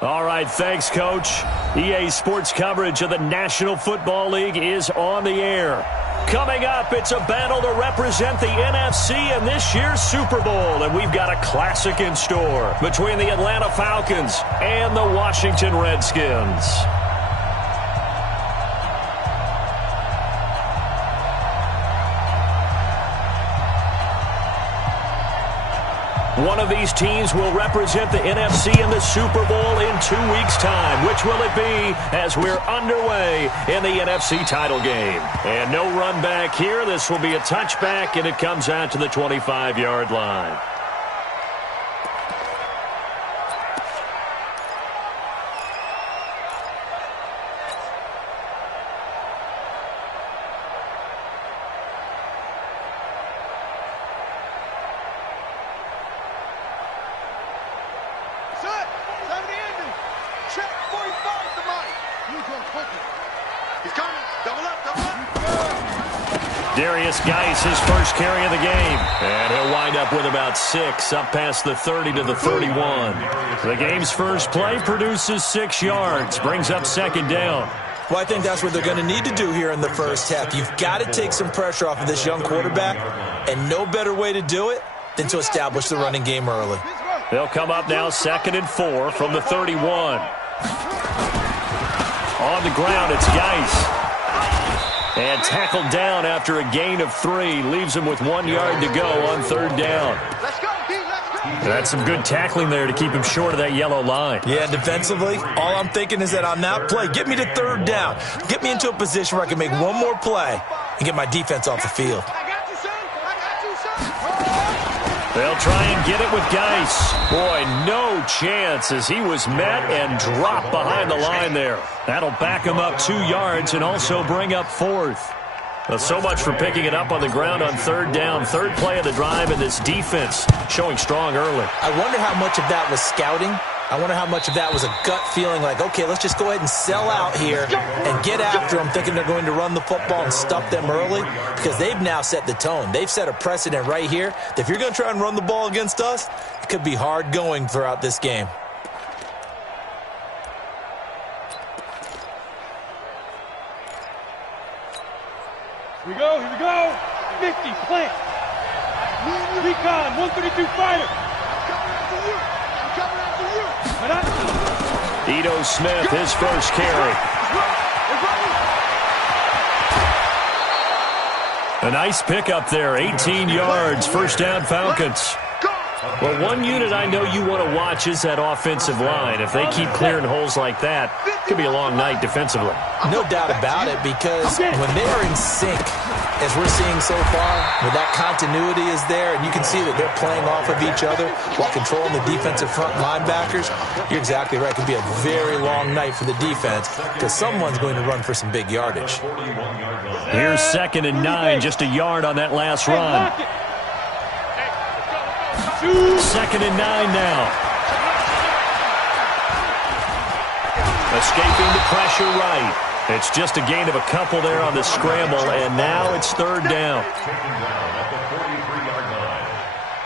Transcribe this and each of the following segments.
All right, thanks, Coach. EA Sports coverage of the National Football League is on the air. Coming up, it's a battle to represent the NFC in this year's Super Bowl, and we've got a classic in store between the Atlanta Falcons and the Washington Redskins. One of these teams will represent the NFC in the Super Bowl in 2 weeks' time. Which will it be as we're underway in the NFC title game? And no run back here. This will be a touchback, and it comes out to the 25-yard line. His first carry of the game. And he'll wind up with about 6, up past the 30 to the 31. The game's first play produces 6 yards, brings up second down. Well, I think that's what they're going to need to do here in the first half. You've got to take some pressure off of this young quarterback, and no better way to do it than to establish the running game early. They'll come up now 2nd and 4 from the 31. On the ground, it's Geis. And tackled down after a gain of 3. Leaves him with 1 yard to go on 3rd down. That's some good tackling there to keep him short of that yellow line. Yeah, defensively, all I'm thinking is that on that play, get me to 3rd down. Get me into a position where I can make one more play and get my defense off the field. They'll try and get it with Geis. Boy, no chance as he was met and dropped behind the line there. That'll back him up 2 yards and also bring up 4th. Well, so much for picking it up on the ground on 3rd down. 3rd play of the drive, and this defense showing strong early. I wonder how much of that was scouting. I wonder how much of that was a gut feeling like, okay, let's just go ahead and sell out here and get after them, thinking they're going to run the football and stuff them early, because they've now set the tone. They've set a precedent right here that if you're going to try and run the ball against us, it could be hard going throughout this game. Here we go, here we go. 50, plant. Recon, 132 fighter. Ito Smith, his first carry. A nice pickup there, 18 yards, first down Falcons. Well, one unit I know you want to watch is that offensive line. If they keep clearing holes like that, it could be a long night defensively. No doubt about it, because when they are in sync, as we're seeing so far, where that continuity is there, and you can see that they're playing off of each other while controlling the defensive front linebackers, you're exactly right. It could be a very long night for the defense, because someone's going to run for some big yardage. Here's 2nd and 9, just a yard on that last run. 2nd and 9 now. Escaping the pressure right. It's just a gain of a couple there on the scramble, and now it's 3rd down. At the 43-yard line.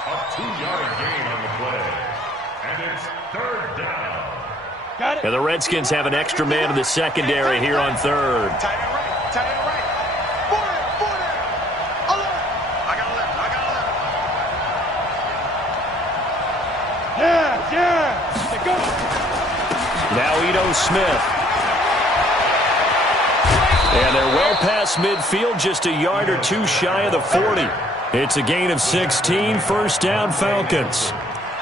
A 2-yard gain on the play. And it's 3rd down. Got it. And the Redskins have an extra man in the secondary here on 3rd. Tight end right. Tight end right. Border. I got 11. Yeah. Let's go. Now Ito Smith. And they're well past midfield, just a yard or 2 shy of the 40. It's a gain of 16, first down Falcons.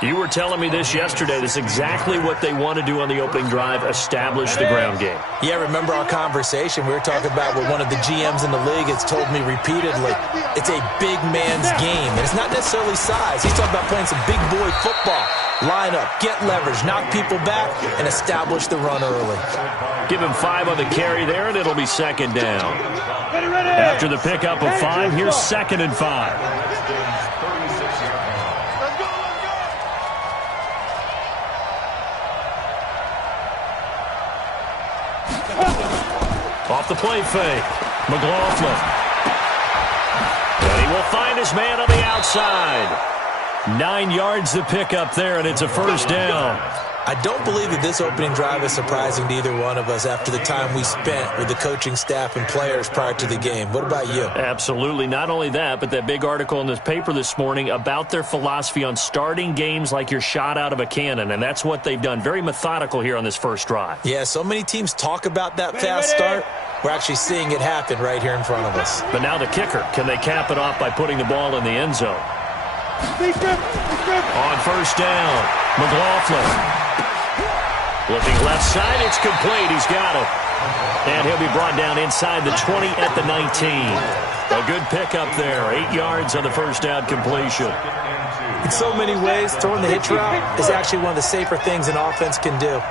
You were telling me this yesterday. This is exactly what they want to do on the opening drive, establish the ground game. Yeah, remember our conversation. We were talking about what one of the GMs in the league has told me repeatedly. It's a big man's game, and it's not necessarily size. He's talking about playing some big boy football. Line up, get leverage, knock people back, and establish the run early. Give him 5 on the carry there, and it'll be 2nd down. After the pickup of 5, here's 2nd and 5. Off the play fake, McLaughlin. And he will find his man on the outside. 9 yards to pick up there, and it's a first down. I don't believe that this opening drive is surprising to either one of us after the time we spent with the coaching staff and players prior to the game. What about you? Absolutely. Not only that, but that big article in this paper this morning about their philosophy on starting games like you're shot out of a cannon, and that's what they've done. Very methodical here on this first drive. Yeah, so many teams talk about that fast start. We're actually seeing it happen right here in front of us. But now the kicker. Can they cap it off by putting the ball in the end zone? On first down, McLaughlin. Looking left side, it's complete. He's got it. And he'll be brought down inside the 20 at the 19. A good pickup there. 8 yards on the first down completion. In so many ways, throwing the hitch route is actually one of the safer things an offense can do.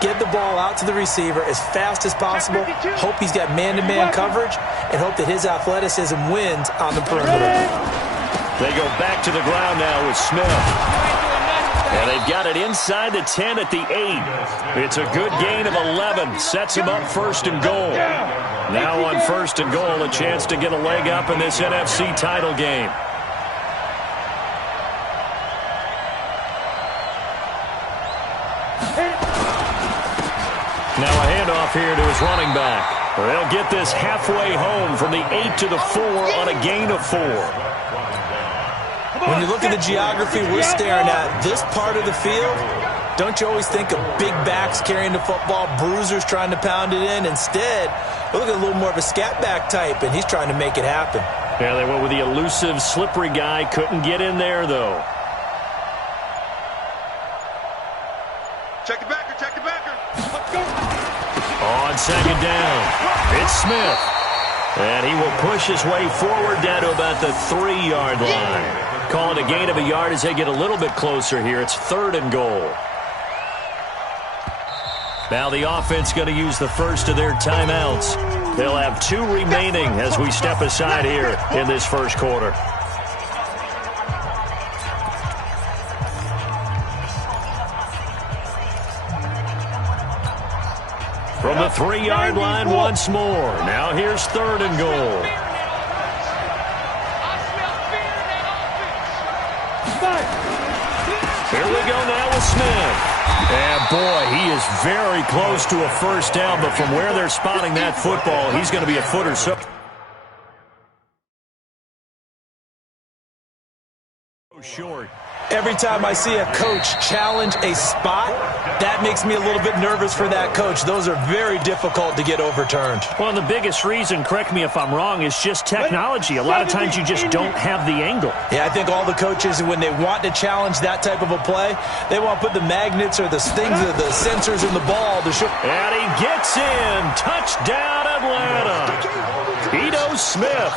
Get the ball out to the receiver as fast as possible, hope he's got man-to-man coverage, and hope that his athleticism wins on the perimeter. They go back to the ground now with Smith. And they've got it inside the 10 at the 8. It's a good gain of 11. Sets him up first and goal. Now on first and goal, a chance to get a leg up in this NFC title game. Now a handoff here to his running back. They'll get this halfway home from the 8 to the 4 on a gain of 4. When you look at the geography we're staring at, this part of the field, don't you always think of big backs carrying the football, bruisers trying to pound it in? Instead, we look at a little more of a scat back type, and he's trying to make it happen. Yeah, they went with the elusive, slippery guy. Couldn't get in there, though. Check the backer, check the backer. Let's go. On second down, it's Smith. And he will push his way forward down to about the 3-yard line. Call it a gain of a yard as they get a little bit closer here. It's third and goal. Now the offense going to use the first of their timeouts. They'll have 2 remaining as we step aside here in this first quarter. From the 3-yard line once more. Now here's third and goal. Here we go now with Smith. And boy, he is very close to a first down, but from where they're spotting that football, he's going to be a foot or so short. Every time I see a coach challenge a spot, that makes me a little bit nervous for that coach. Those are very difficult to get overturned. Well, the biggest reason, correct me if I'm wrong, is just technology. A lot of times you just don't have the angle. Yeah, I think all the coaches, when they want to challenge that type of a play, they want to put the magnets or the things, the sensors in the ball to show. And he gets in. Touchdown, Atlanta. Ito Smith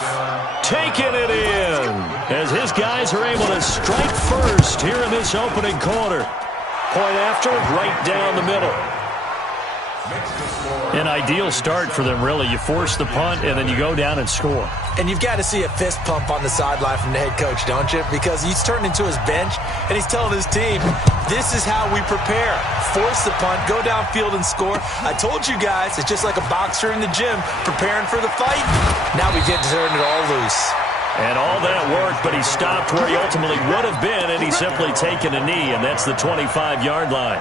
taking it in as his guys are able to strike first here in this opening quarter. Point after, right down the middle. An ideal start for them, really. You force the punt, and then you go down and score. And you've got to see a fist pump on the sideline from the head coach, don't you? Because he's turned into his bench, and he's telling his team, this is how we prepare. Force the punt, go downfield and score. I told you guys, it's just like a boxer in the gym preparing for the fight. Now we get to turn it all loose. And all that worked, but he stopped where he ultimately would have been, and he's simply taken a knee, and that's the 25-yard line.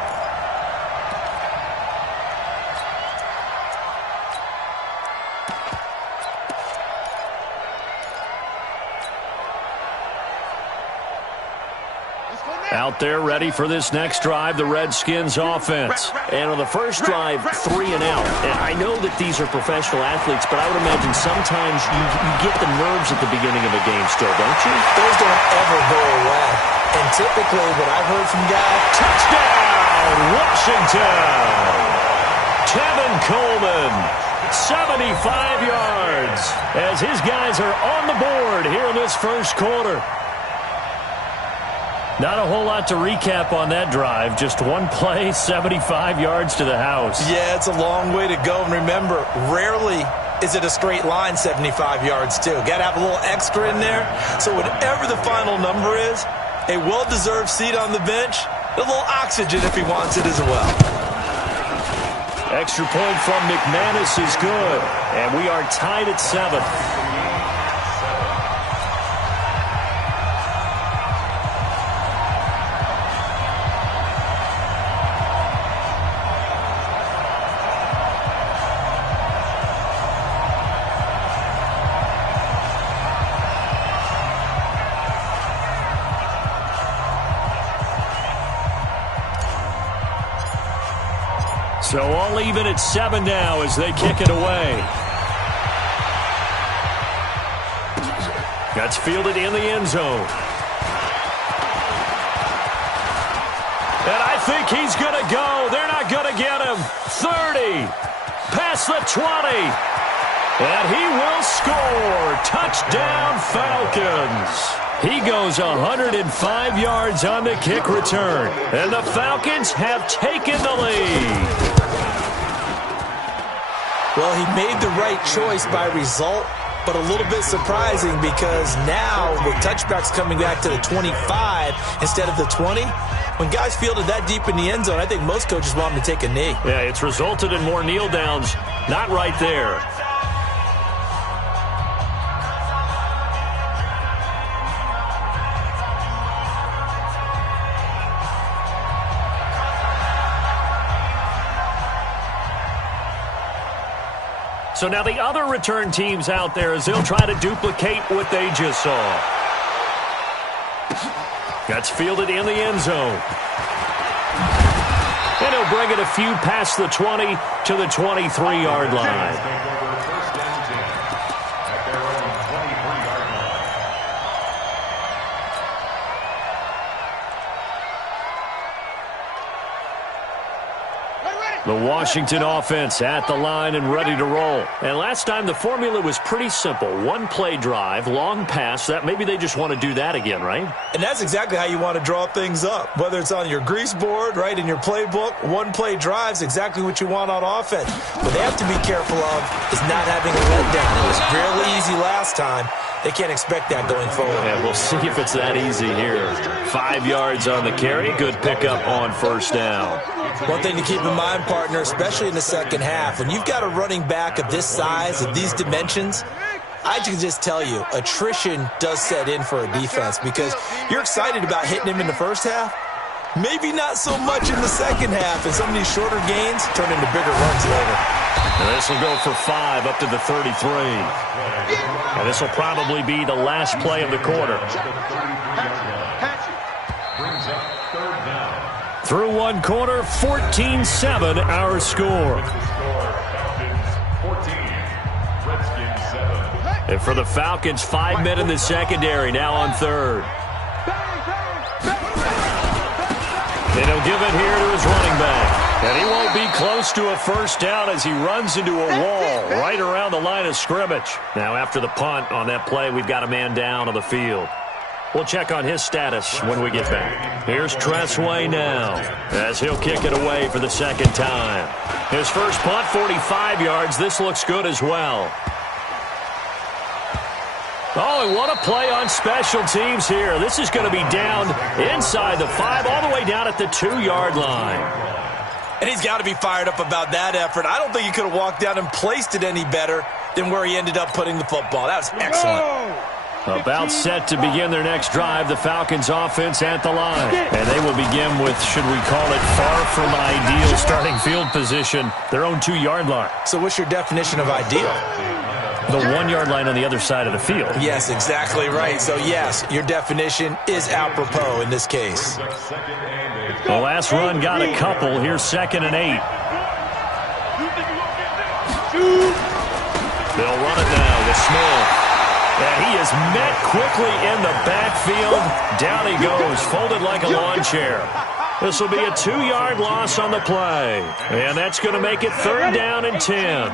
Out there ready for this next drive, the Redskins offense. And on the first drive, 3 and out. And I know that these are professional athletes, but I would imagine sometimes you get the nerves at the beginning of a game still, don't you? Those don't ever go away. And typically what I've heard from guys, touchdown, Washington! Tevin Coleman, 75 yards, as his guys are on the board here in this first quarter. Not a whole lot to recap on that drive. Just one play, 75 yards to the house. Yeah, it's a long way to go. And remember, rarely is it a straight line 75 yards, too. Got to have a little extra in there. So whatever the final number is, a well-deserved seat on the bench, a little oxygen if he wants it as well. Extra point from McManus is good. And we are tied at 7. So all even at 7 now as they kick it away. That's fielded in the end zone. And I think he's going to go. They're not going to get him. 30. Past the 20. And he will score. Touchdown, Falcons. He goes 105 yards on the kick return. And the Falcons have taken the lead. Well, he made the right choice by result, but a little bit surprising because now with touchbacks coming back to the 25 instead of the 20, when guys fielded that deep in the end zone, I think most coaches want him to take a knee. Yeah, it's resulted in more kneel downs. Not right there. So now the other return teams out there as they'll try to duplicate what they just saw. That's fielded in the end zone. And he'll bring it a few past the 20 to the 23-yard line. The Washington offense at the line and ready to roll. And last time the formula was pretty simple. One play drive, long pass. That maybe they just want to do that again, right? And that's exactly how you want to draw things up. Whether it's on your grease board, right, in your playbook, one play drive's exactly what you want on offense. What they have to be careful of is not having a letdown. It was really easy last time. They can't expect that going forward. Yeah, we'll see if it's that easy here. 5 yards on the carry. Good pickup on first down. One thing to keep in mind, partner, especially in the second half, when you've got a running back of this size, of these dimensions, I can just tell you, attrition does set in for a defense because you're excited about hitting him in the first half. Maybe not so much in the second half, and some of these shorter gains turn into bigger runs later. And this will go for 5 up to the 33. And this will probably be the last play of the quarter. Through one quarter, 14-7 our score. And for the Falcons, 5 men in the secondary, now on third. And he'll give it here to his running back. And he won't be close to a first down as he runs into a wall right around the line of scrimmage. Now after the punt on that play, we've got a man down on the field. We'll check on his status when we get back. Here's Tressway now as he'll kick it away for the second time. His first punt, 45 yards. This looks good as well. Oh, and what a play on special teams here. This is going to be down inside the 5 all the way down at the 2-yard line. And he's got to be fired up about that effort. I don't think he could have walked down and placed it any better than where he ended up putting the football. That was excellent. About set to begin their next drive, the Falcons offense at the line. And they will begin with, should we call it, far from ideal starting field position, their own 2-yard line. So what's your definition of ideal? The 1-yard line on the other side of the field. Yes, exactly right. So, yes, your definition is apropos in this case. The last run got a couple. Here's 2nd and 8. They'll run it now with Smith. And he is met quickly in the backfield. Down he goes, folded like a lawn chair. This will be a 2-yard loss on the play. And that's going to make it 3rd down and 10.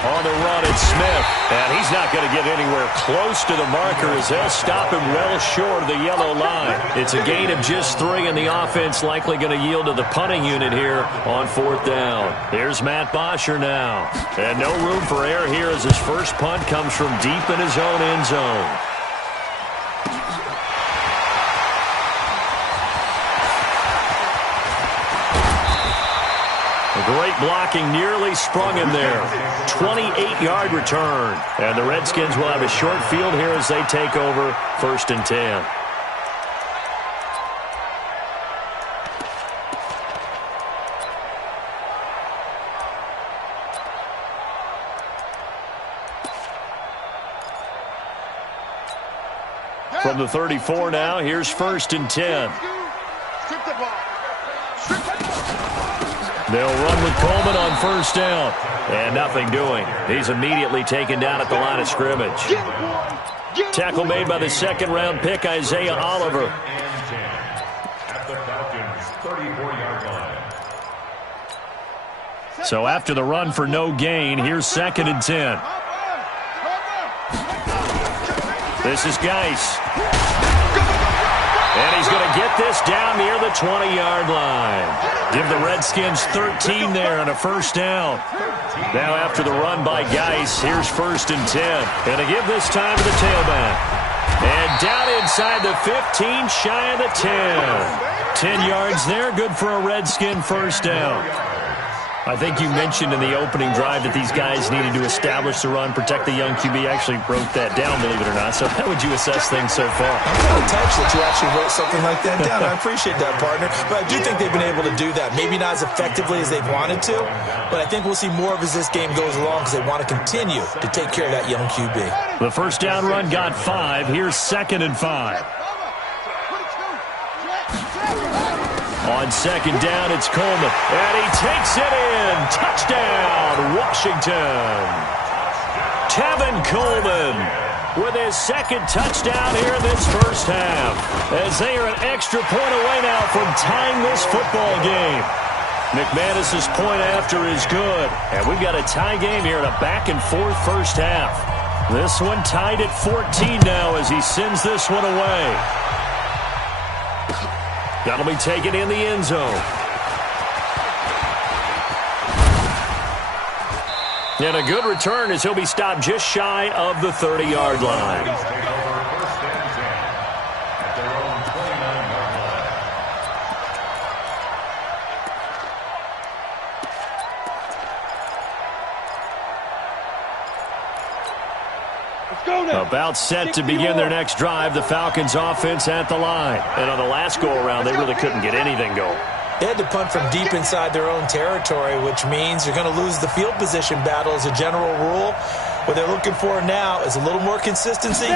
On the run, it's Smith. And he's not going to get anywhere close to the marker as they'll stop him well short of the yellow line. It's a gain of just 3, and the offense likely going to yield to the punting unit here on 4th down. Here's Matt Bosher now. And no room for error here as his first punt comes from deep in his own end zone. Great blocking, nearly sprung him there. 28-yard return. And the Redskins will have a short field here as they take over 1st and 10. From the 34 now, here's 1st and 10. They'll run with Coleman on 1st down. And nothing doing. He's immediately taken down at the line of scrimmage. Tackle made by the 2nd-round pick, Isaiah Oliver. At the Falcons' 34-yard line. So after the run for no gain, here's 2nd and 10. This is Geis. And he's going to get this down near the 20-yard line. Give the Redskins 13 there on a 1st down. Now after the run by Geis, here's 1st and 10. And to give this time to the tailback. And down inside the 15, shy of the 10. 10 yards there, good for a Redskin 1st down. I think you mentioned in the opening drive that these guys needed to establish the run, protect the young QB. I actually wrote that down, believe it or not. So how would you assess things so far? I'm kind of touched that you actually wrote something like that down. I appreciate that, partner. But I do think they've been able to do that. Maybe not as effectively as they've wanted to, but I think we'll see more of as this game goes along because they want to continue to take care of that young QB. The 1st down run got 5. Here's 2nd and 5. On 2nd down, it's Coleman. And he takes it in. Touchdown, Washington. Tevin Coleman with his 2nd touchdown here in this 1st half. As they are an extra point away now from tying this football game. McManus's point after is good. And we've got a tie game here in a back-and-forth 1st half. This one tied at 14 now as he sends this one away. That'll be taken in the end zone. And a good return as he'll be stopped just shy of the 30-yard line. About set to begin their next drive, the Falcons offense at the line. And on the last go-around, they really couldn't get anything going. They had to punt from deep inside their own territory, which means you're going to lose the field position battle as a general rule. What they're looking for now is a little more consistency,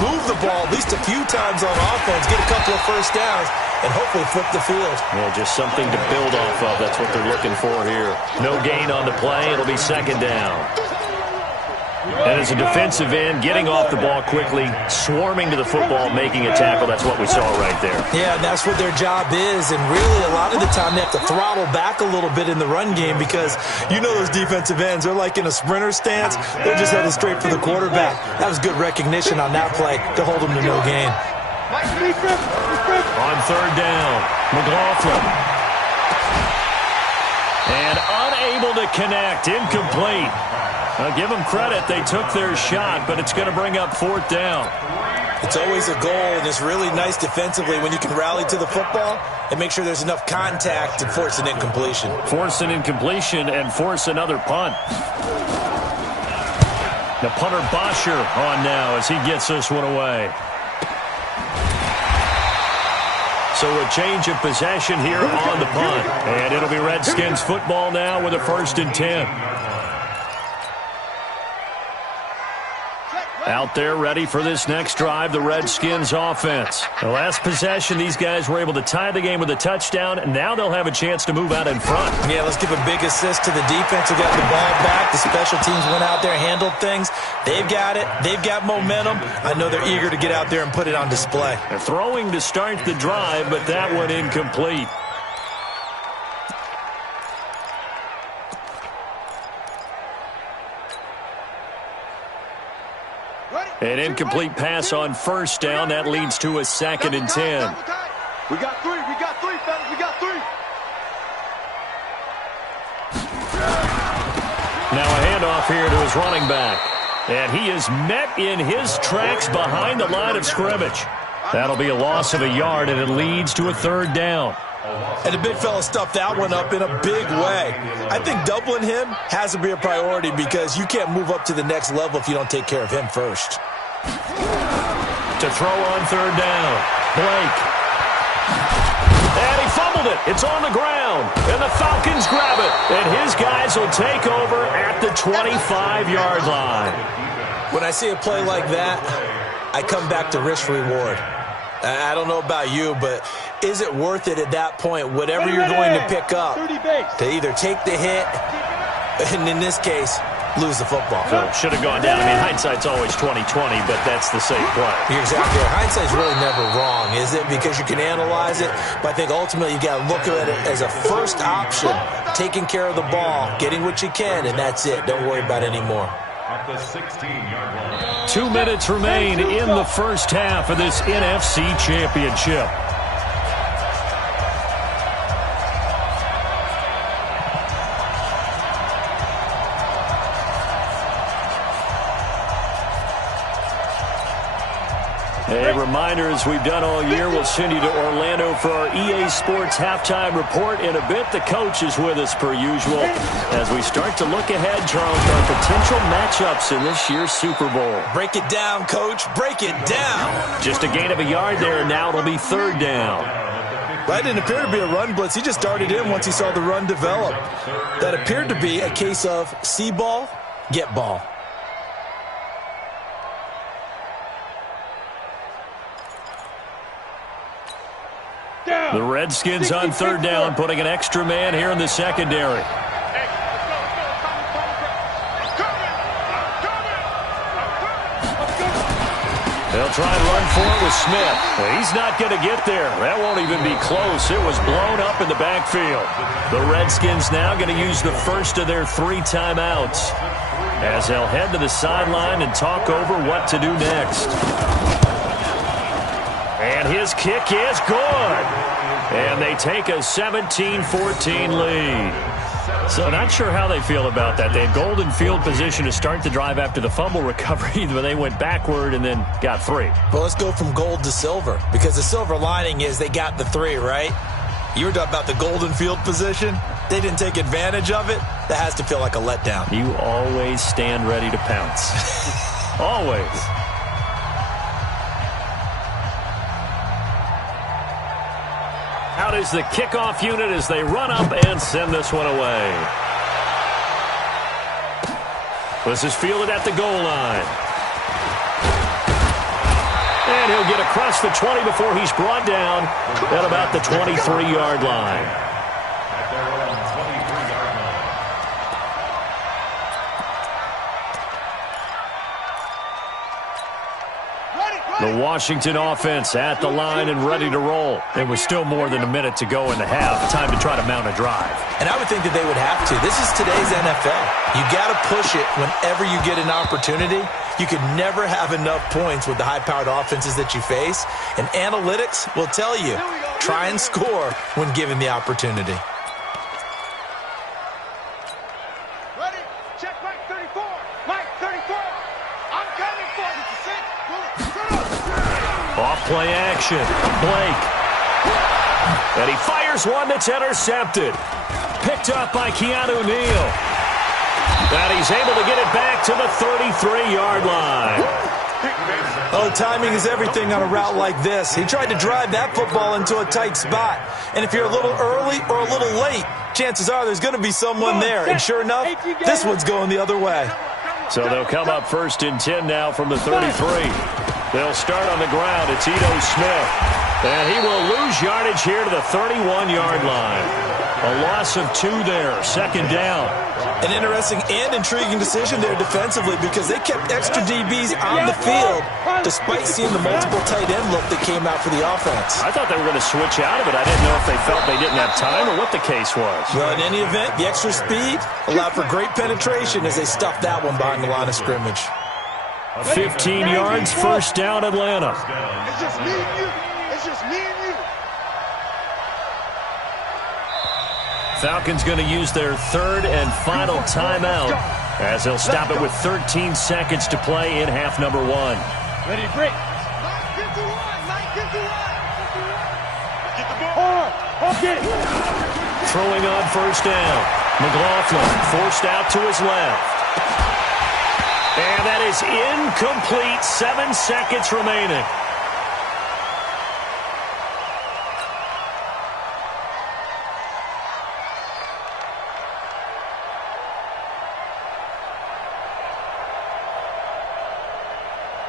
move the ball at least a few times on offense, get a couple of 1st downs, and hopefully flip the field. Yeah, just something to build off of. That's what they're looking for here. No gain on the play. It'll be 2nd down. And as a defensive end, getting off the ball quickly, swarming to the football, making a tackle, that's what we saw right there. Yeah, and that's what their job is. And really, a lot of the time, they have to throttle back a little bit in the run game because you know those defensive ends, they're like in a sprinter stance. They're just headed straight for the quarterback. That was good recognition on that play to hold them to no gain. On 3rd down, McLaughlin. And unable to connect, incomplete. I'll give them credit. They took their shot, but it's going to bring up 4th down. It's always a goal, and it's really nice defensively when you can rally to the football and make sure there's enough contact to force an incompletion. Force an incompletion and force another punt. The punter Bosher on now as he gets this one away. So a change of possession here on the punt. And it'll be Redskins football now with a 1st and 10. Out there ready for this next drive, the Redskins offense. The last possession, these guys were able to tie the game with a touchdown, and now they'll have a chance to move out in front. Yeah, let's give a big assist to the defense who got the ball back. The special teams went out there, handled things. They've got it. They've got momentum. I know they're eager to get out there and put it on display. They're throwing to start the drive, but that one incomplete. An incomplete pass on 1st down. That leads to a 2nd and 10. We got 3. We got 3, fellas. We got 3. Now a handoff here to his running back. And he is met in his tracks behind the line of scrimmage. That'll be a loss of a yard, and it leads to a 3rd down. And the big fella stuffed that one up in a big way. I think doubling him has to be a priority because you can't move up to the next level if you don't take care of him first. To throw on 3rd down, Blake. And he fumbled it. It's on the ground. And the Falcons grab it. And his guys will take over at the 25-yard line. When I see a play like that, I come back to risk-reward. I don't know about you, but is it worth it at that point, whatever you're going to pick up, to either take the hit, and in this case, lose the football? So should have gone down. I mean, hindsight's always 20/20, but that's the safe play. You're exactly right. Hindsight's really never wrong, is it? Because you can analyze it, but I think ultimately you got to look at it as a first option, taking care of the ball, getting what you can, and that's it. Don't worry about it anymore. At the 16-yard line. 2 minutes remain in the first half of this NFC Championship. A reminder, as we've done all year, we'll send you to Orlando for our EA Sports halftime report. In a bit, the coach is with us per usual as we start to look ahead, Charles, our potential matchups in this year's Super Bowl. Break it down, Coach. Break it down. Just a gain of a yard there, and now it'll be third down. That didn't appear to be a run blitz. He just darted in once he saw the run develop. That appeared to be a case of see ball, get ball. The Redskins on third down, putting an extra man here in the secondary. They'll try and run for it with Smith. Well, he's not going to get there. That won't even be close. It was blown up in the backfield. The Redskins now going to use the first of their 3 timeouts as they'll head to the sideline and talk over what to do next. And his kick is good. And they take a 17-14 lead. So not sure how they feel about that. They had golden field position to start the drive after the fumble recovery, but they went backward and then got 3. Well, let's go from gold to silver, because the silver lining is they got the 3, right? You were talking about the golden field position. They didn't take advantage of it. That has to feel like a letdown. You always stand ready to pounce. Always. Out is the kickoff unit as they run up and send this one away. This is fielded at the goal line. And he'll get across the 20 before he's brought down at about the 23-yard line. The Washington offense at the line and ready to roll. There was still more than a minute to go in the half. Time to try to mount a drive. And I would think that they would have to. This is today's NFL. You got to push it whenever you get an opportunity. You could never have enough points with the high-powered offenses that you face. And analytics will tell you, try and score when given the opportunity. Ready? Check Mike 34. Mike 34. I'm coming for you. Off-play action. Blake. And he fires one that's intercepted. Picked up by Keanu Neal. And he's able to get it back to the 33-yard line. Oh, timing is everything on a route like this. He tried to drive that football into a tight spot. And if you're a little early or a little late, chances are there's going to be someone there. And sure enough, this one's going the other way. So they'll come up first and 10 now from the 33. They'll start on the ground. It's Ito Smith. And he will lose yardage here to the 31-yard line. A loss of 2 there. Second down. An interesting and intriguing decision there defensively, because they kept extra DBs on the field despite seeing the multiple tight end look that came out for the offense. I thought they were going to switch out of it. I didn't know if they felt they didn't have time or what the case was. Well, in any event, the extra speed allowed for great penetration as they stuffed that one behind the line of scrimmage. 15 yards, first down, Atlanta. It's just me and you. It's just me and you. Falcons going to use their third and final timeout as they'll stop it with 13 seconds to play in half number 1. Ready to break. 951. 951. Get the ball. Hard. Get it. Throwing on first down. McLaughlin forced out to his left. And that is incomplete. 7 seconds remaining.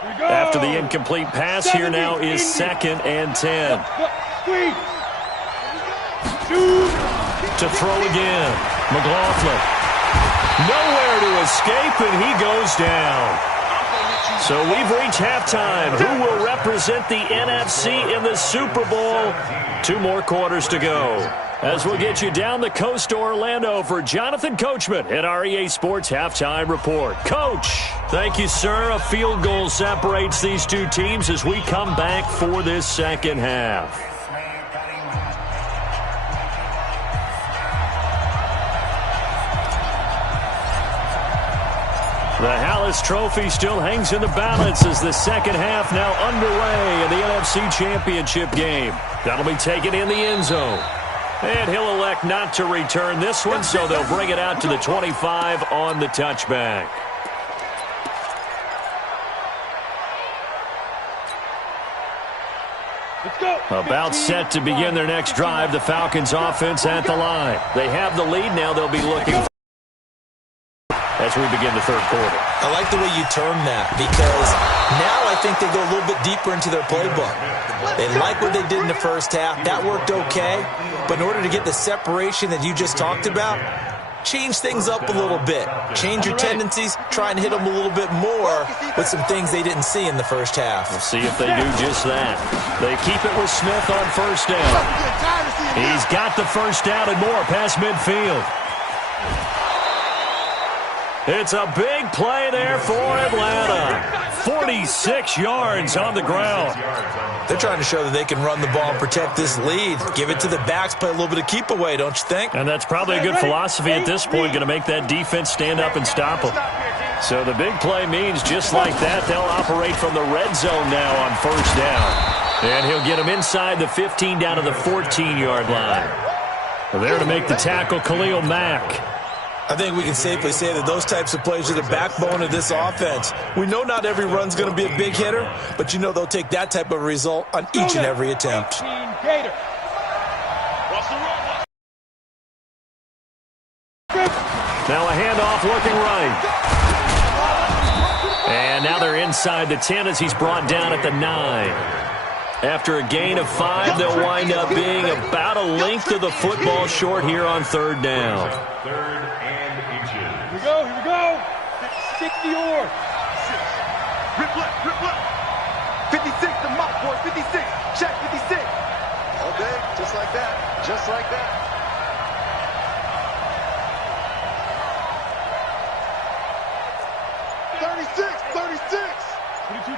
After the incomplete pass, here now is 2nd and 10. To throw again. McLaughlin. Nowhere to escape, and he goes down. So we've reached halftime. Who will represent the NFC in the Super Bowl? 2 more quarters to go. As we'll get you down the coast to Orlando for Jonathan Coachman at our EA Sports Halftime Report. Coach, thank you, sir. A field goal separates these 2 teams as we come back for this second half. The Hallis Trophy still hangs in the balance as the second half now underway in the NFC Championship game. That'll be taken in the end zone. And he'll elect not to return this one, so they'll bring it out to the 25 on the touchback. About set to begin their next drive, the Falcons offense at the line. They have the lead. Now they'll be looking as we begin the third quarter. I like the way you term that, because now I think they go a little bit deeper into their playbook. They like what they did in the first half. That worked okay. But in order to get the separation that you just talked about, change things up a little bit. Change your tendencies. Try and hit them a little bit more with some things they didn't see in the first half. We'll see if they do just that. They keep it with Smith on first down. He's got the first down and more past midfield. It's a big play there for Atlanta. 46 yards on the ground. They're trying to show that they can run the ball and protect this lead. Give it to the backs, play a little bit of keep away, don't you think? And that's probably a good philosophy at this point, going to make that defense stand up and stop them. So the big play means just like that, they'll operate from the red zone now on first down. And he'll get them inside the 15 down to the 14-yard line. There to make the tackle, Khalil Mack. I think we can safely say that those types of plays are the backbone of this offense. We know not every run's going to be a big hitter, but you know they'll take that type of result on each and every attempt. Now a handoff looking right. And now they're inside the 10 as he's brought down at the 9. After a gain of 5, they'll wind up being about a length of the football short here on third down. Here we go. 60 or. Rip left. 56, the mock boy, 56. Check, 56. All day, just like that. Just like that.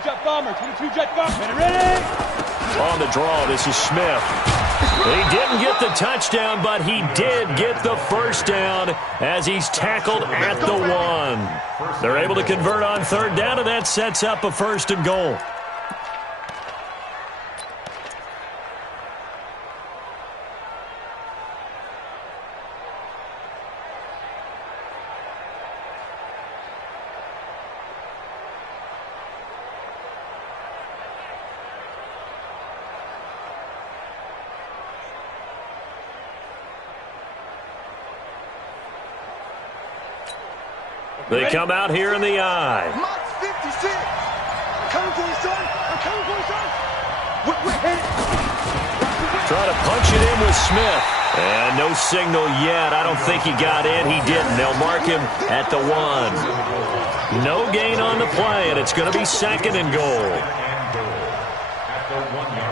Jet bomber. Ready? On the draw, this is Smith. He didn't get the touchdown, but he did get the first down as he's tackled at the 1. They're able to convert on third down, and that sets up a first and goal. They come out here in the eye. Mock's 56. I'm coming for you, son. I'm coming for you, son. Trying to punch it in with Smith. And no signal yet. I don't think he got in. He didn't. They'll mark him at the 1. No gain on the play, and it's going to be second and goal. At the 1-yard line.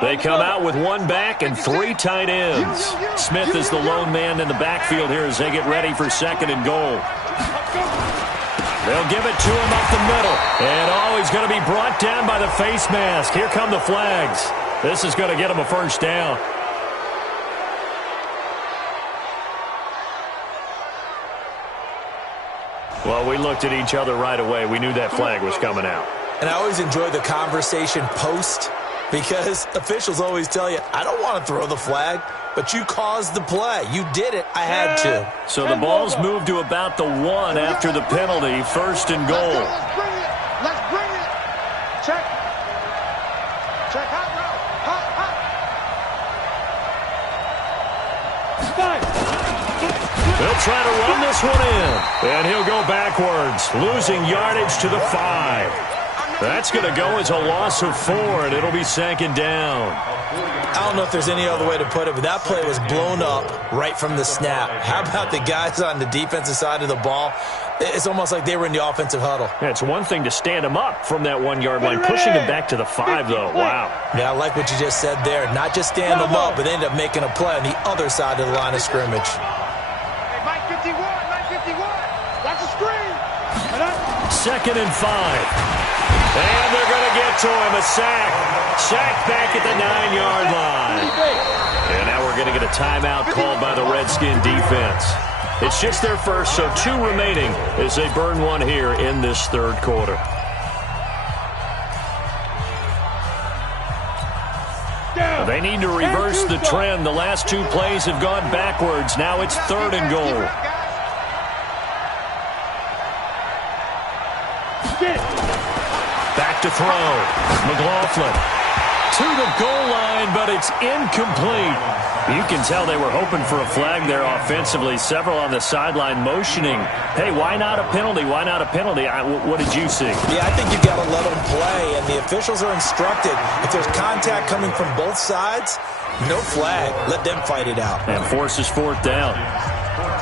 They come out with 1 back and 3 tight ends. Smith is the lone man in the backfield here as they get ready for second and goal. They'll give it to him up the middle. And he's going to be brought down by the face mask. Here come the flags. This is going to get him a first down. Well, we looked at each other right away. We knew that flag was coming out. And I always enjoy the conversation post, because officials always tell you, I don't want to throw the flag. but you caused the play. You did it. I had to. So the ball's moved to about the 1 after the penalty. 1st and goal. Let's bring it. Let's bring it. Check. Check. Hot route. Hot. They'll try to run this one in. And he'll go backwards, losing yardage to the 5. That's going to go as a loss of 4, and it'll be 2nd down. I don't know if there's any other way to put it, but that play was blown up right from the snap. How about the guys on the defensive side of the ball? It's almost like they were in the offensive huddle. Yeah, it's one thing to stand him up from that 1-yard line, pushing him back to the 5, though. Wow. Yeah, I like what you just said there. Not just stand them up, but end up making a play on the other side of the line of scrimmage. Hey, Mike 51. That's a screen. 2nd and 5. And they're going to get to him. A sack. Sack back at the 9-yard line. And now we're going to get a timeout called by the Redskin defense. It's just their first, so 2 remaining as they burn one here in this 3rd quarter. They need to reverse the trend. The last 2 plays have gone backwards. Now it's 3rd and goal. Back to throw. McLaughlin to the goal line, but it's incomplete. You can tell they were hoping for a flag there offensively. Several on the sideline motioning, hey, why not a penalty? Why not a penalty? What did you see? Yeah, I think you've got to let them play, and the officials are instructed. If there's contact coming from both sides, no flag. Let them fight it out. And forces 4th down.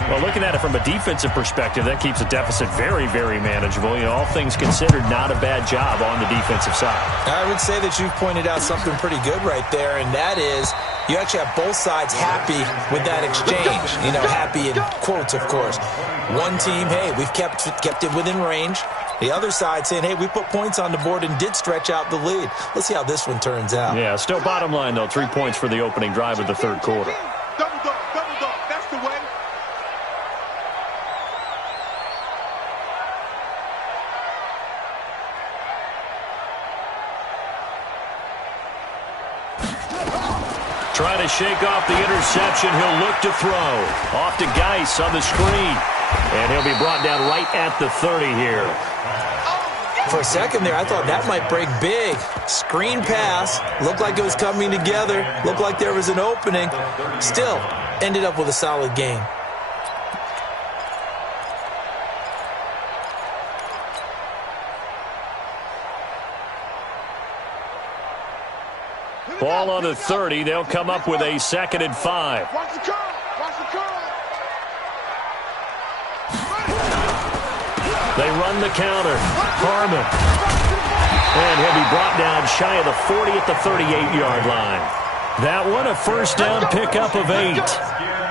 Well, looking at it from a defensive perspective, that keeps a deficit very, very manageable. You know, all things considered, not a bad job on the defensive side. I would say that you've pointed out something pretty good right there, and that is you actually have both sides happy with that exchange. You know, happy in quotes, of course. One team, hey, we've kept it within range. The other side saying, hey, we put points on the board and did stretch out the lead. Let's see how this one turns out. Yeah, still bottom line, though, 3 points for the opening drive of the 3rd quarter. Double dog. That's the way. Trying to shake off the interception. He'll look to throw. Off to Geis on the screen. And he'll be brought down right at the 30 here. For a second there, I thought that might break big. Screen pass. Looked like it was coming together. Looked like there was an opening. Still, ended up with a solid game. Ball on the 30. They'll come up with a 2nd and 5. Watch the curl. Watch the curl. They run the counter. Harmon. And he'll be brought down shy of the 40 at the 38-yard line. That one a 1st down pickup of 8.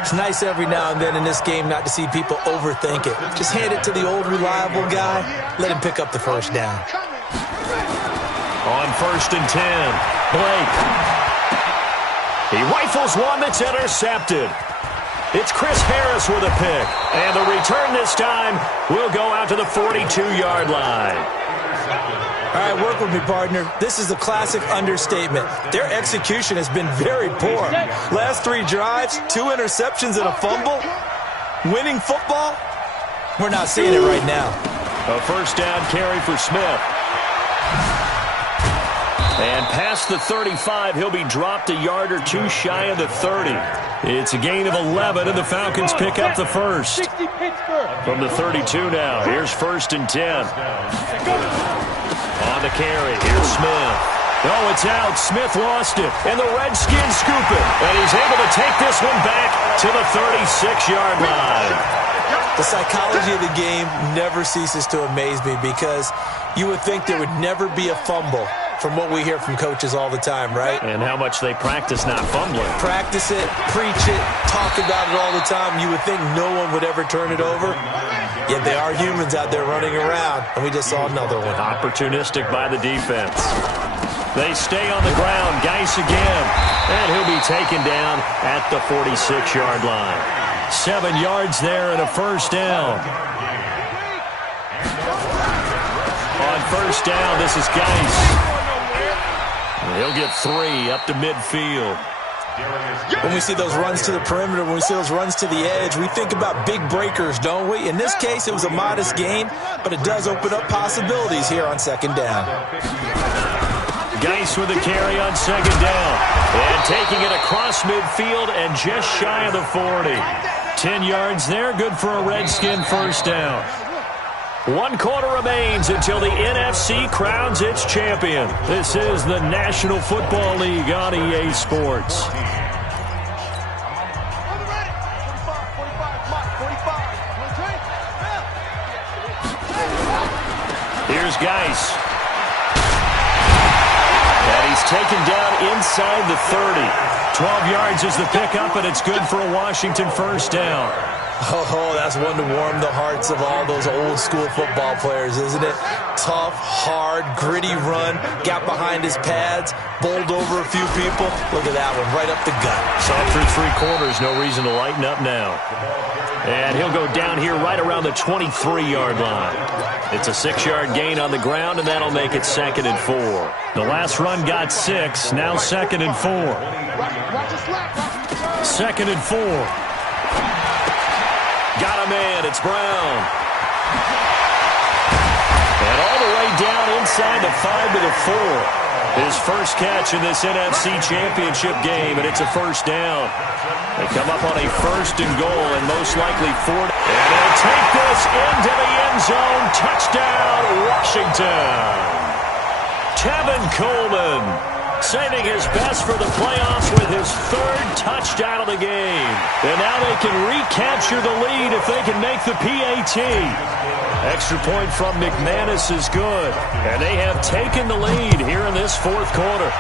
It's nice every now and then in this game not to see people overthink it. Just hand it to the old reliable guy. Let him pick up the 1st down. On 1st and 10. Blake. He rifles one that's intercepted. It's Chris Harris with a pick. And the return this time will go out to the 42-yard line. All right, work with me, partner. This is a classic understatement. Their execution has been very poor. Last 3 drives, 2 interceptions and a fumble. Winning football? We're not seeing it right now. A 1st down carry for Smith. And past the 35, he'll be dropped a yard or 2 shy of the 30. It's a gain of 11, and the Falcons pick up the 1st. From the 32 now, here's 1st and 10. On the carry, here's Smith. Oh, it's out. Smith lost it, and the Redskins scoop it. And he's able to take this one back to the 36-yard line. The psychology of the game never ceases to amaze me because you would think there would never be a fumble from what we hear from coaches all the time, right? And how much they practice not fumbling. Practice it, preach it, talk about it all the time. You would think no one would ever turn it over. Yet they are humans out there running around, and we just saw another one. Opportunistic by the defense. They stay on the ground. Geis again. And he'll be taken down at the 46-yard line. 7 yards there and a 1st down. On 1st down, this is Geis. He'll get 3 up to midfield. When we see those runs to the perimeter, when we see those runs to the edge, we think about big breakers, don't we? In this case, it was a modest gain, but it does open up possibilities here on second down. Geis with a carry on second down. And taking it across midfield and just shy of the 40. 10 yards there, good for a Redskin first down. 1 quarter remains until the NFC crowns its champion. This is the National Football League on EA Sports. Here's Geis. And he's taken down inside the 30. 12 yards is the pickup, and it's good for a Washington first down. Oh, that's one to warm the hearts of all those old-school football players, isn't it? Tough, hard, gritty run, got behind his pads, bowled over a few people. Look at that one, right up the gut. Saw through 3 quarters, no reason to lighten up now. And he'll go down here right around the 23-yard line. It's a 6-yard gain on the ground, and that'll make it 2nd and 4. The last run got 6, now 2nd and 4. 2nd and 4. Got a man, it's Brown. And all the way down inside the 5 to the 4. His first catch in this NFC Championship game, and it's a first down. They come up on a 1st and goal, and most likely 4. And they'll take this into the end zone. Touchdown, Washington. Tevin Coleman saving his best for the playoffs with his 3rd touchdown of the game. And now they can recapture the lead if they can make the PAT. Extra point from McManus is good. And they have taken the lead here in this 4th quarter.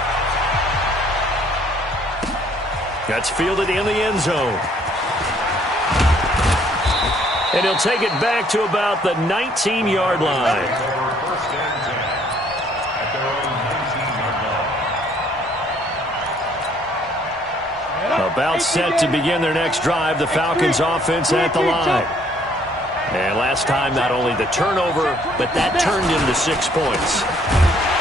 That's fielded in the end zone. And he'll take it back to about the 19-yard line. About set to begin their next drive, the Falcons offense at the line. And last time, not only the turnover, but that turned into 6 points.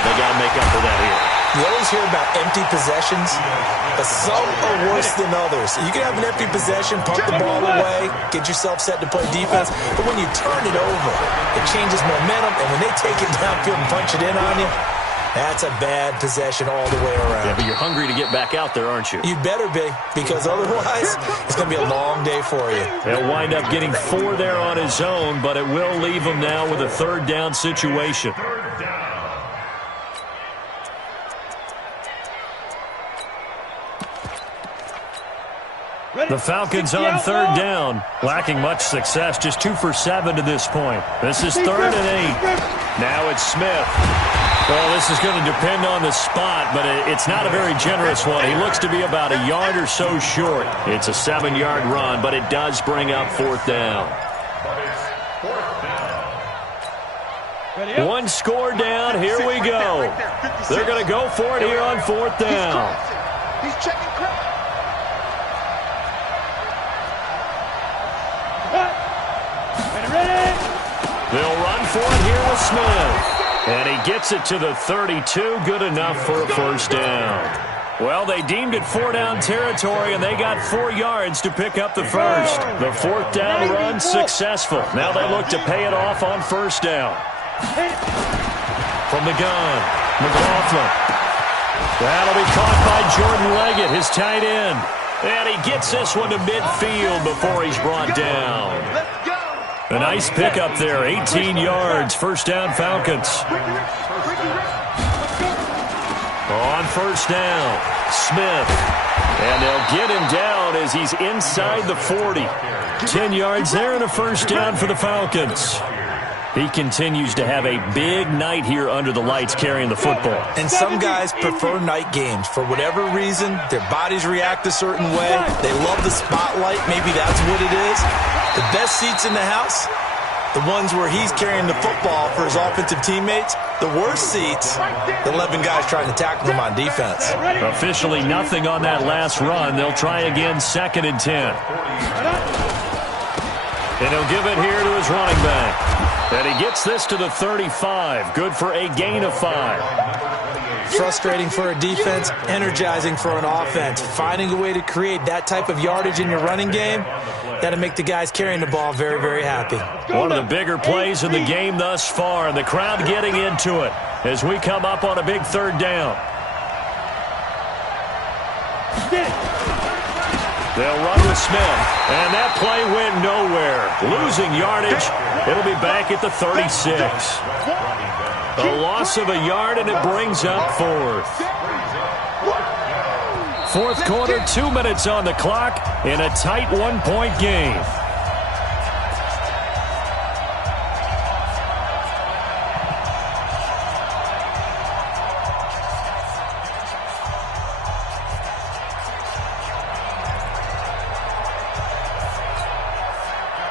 They got to make up for that here. You always hear about empty possessions, but some are worse than others. You can have an empty possession, punt the ball away, get yourself set to play defense, but when you turn it over, it changes momentum, and when they take it downfield and punch it in on you, that's a bad possession all the way around. Yeah, but you're hungry to get back out there, aren't you? You'd better be, because otherwise it's going to be a long day for you. He'll wind up getting 4 there on his own, but it will leave him now with a 3rd down situation. The Falcons on 3rd down, lacking much success, just 2 for 7 to this point. This is 3rd and 8. Now it's Smith. Well, this is going to depend on the spot, but it's not a very generous one. He looks to be about a yard or so short. It's a 7-yard run, but it does bring up 4th down. 1 score down, here we go. They're going to go for it here on 4th down. He's checking crowd. They'll run for it here with Smith. And he gets it to the 32, good enough for a first down. Well, they deemed it 4-down territory, and they got 4 yards to pick up the first. The 4th down run successful. Now they look to pay it off on first down. From the gun, McLaughlin. That'll be caught by Jordan Leggett, his tight end. And he gets this one to midfield before he's brought down. A nice pickup there, 18 yards, first down Falcons. On first down, Smith. And they'll get him down as he's inside the 40. 10 yards there and a first down for the Falcons. He continues to have a big night here under the lights carrying the football. And some guys prefer night games. For whatever reason, their bodies react a certain way. They love the spotlight. Maybe that's what it is. The best seats in the house, the ones where he's carrying the football for his offensive teammates. The worst seats, the 11 guys trying to tackle him on defense. Officially nothing on that last run. They'll try again, 2nd and 10. And he'll give it here to his running back. And he gets this to the 35. Good for a gain of 5. Frustrating for a defense, energizing for an offense. Finding a way to create that type of yardage in your running game, that'll make the guys carrying the ball very, very happy. One of the bigger plays in the game thus far, and the crowd getting into it as we come up on a big third down. They'll run with Smith, and that play went nowhere. Losing yardage, it'll be back at the 36. A loss of a yard, and it brings up fourth. Fourth quarter, 2 minutes on the clock in a tight one-point game.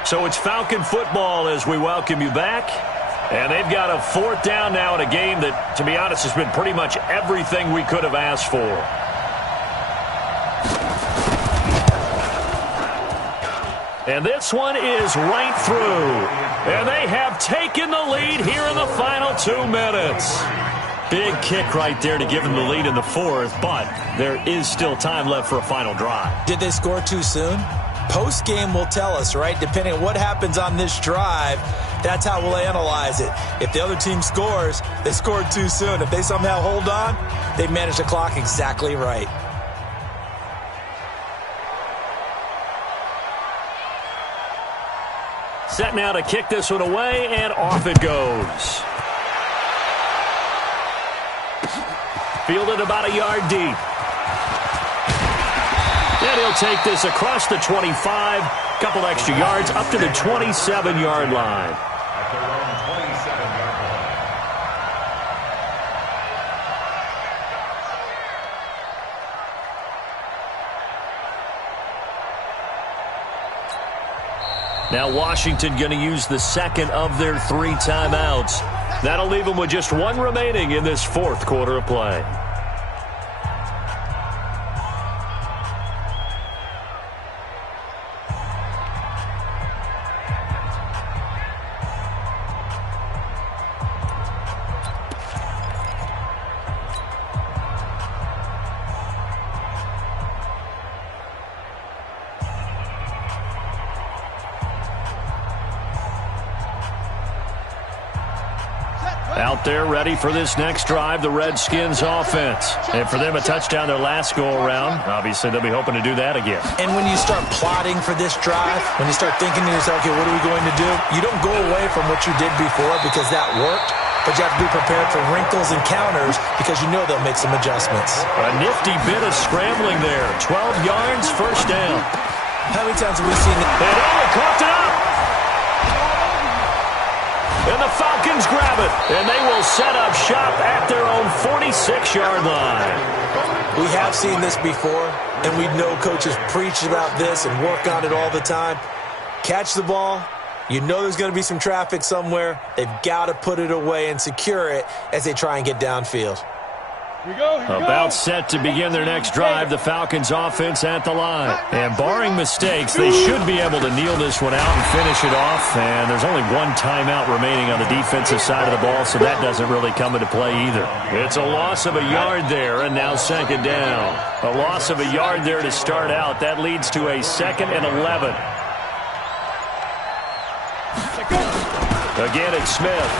So it's Falcon football as we welcome you back. And they've got a fourth down now in a game that, to be honest, has been pretty much everything we could have asked for. And this one is right through. And they have taken the lead here in the final 2 minutes. Big kick right there to give them the lead in the fourth, but there is still time left for a final drive. Did they score too soon? Post-game will tell us, right? Depending on what happens on this drive, that's how we'll analyze it. If the other team scores, they scored too soon. If they somehow hold on, they managed the clock exactly right. Set now to kick this one away, and off it goes. Fielded about a yard deep. And he'll take this across the 25, couple extra yards, up to the 27-yard line. At their own 27-yard line. Now Washington going to use the second of their 3 timeouts. That'll leave them with just 1 remaining in this fourth quarter of play. Out there ready for this next drive, the Redskins offense. And for them, a touchdown their last go-around. Obviously, they'll be hoping to do that again. And when you start plotting for this drive, when you start thinking to yourself, okay, what are we going to do? You don't go away from what you did before because that worked, but you have to be prepared for wrinkles and counters because you know they'll make some adjustments. A nifty bit of scrambling there. 12 yards, first down. How many times have we seen that? And he coughed it up. And the Falcons grab it, and they will set up shop at their own 46-yard line. We have seen this before, and we know coaches preach about this and work on it all the time. Catch the ball. You know there's going to be some traffic somewhere. They've got to put it away and secure it as they try and get downfield. About set to begin their next drive, the Falcons offense at the line. And barring mistakes, they should be able to kneel this one out and finish it off. And there's only 1 timeout remaining on the defensive side of the ball, so that doesn't really come into play either. It's a loss of a yard there, and now second down. A loss of a yard there to start out. That leads to a 2nd and 11. Again, it's Smith.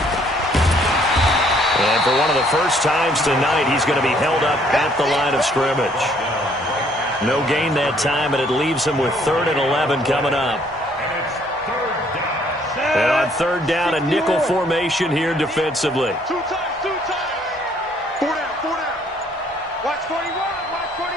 And for one of the first times tonight, he's going to be held up at the line of scrimmage. No gain that time, and it leaves him with 3rd and 11 coming up. And on third down, a nickel formation here defensively. 2 times, 2 times. 4 down, 4 down. Watch 41, watch 41.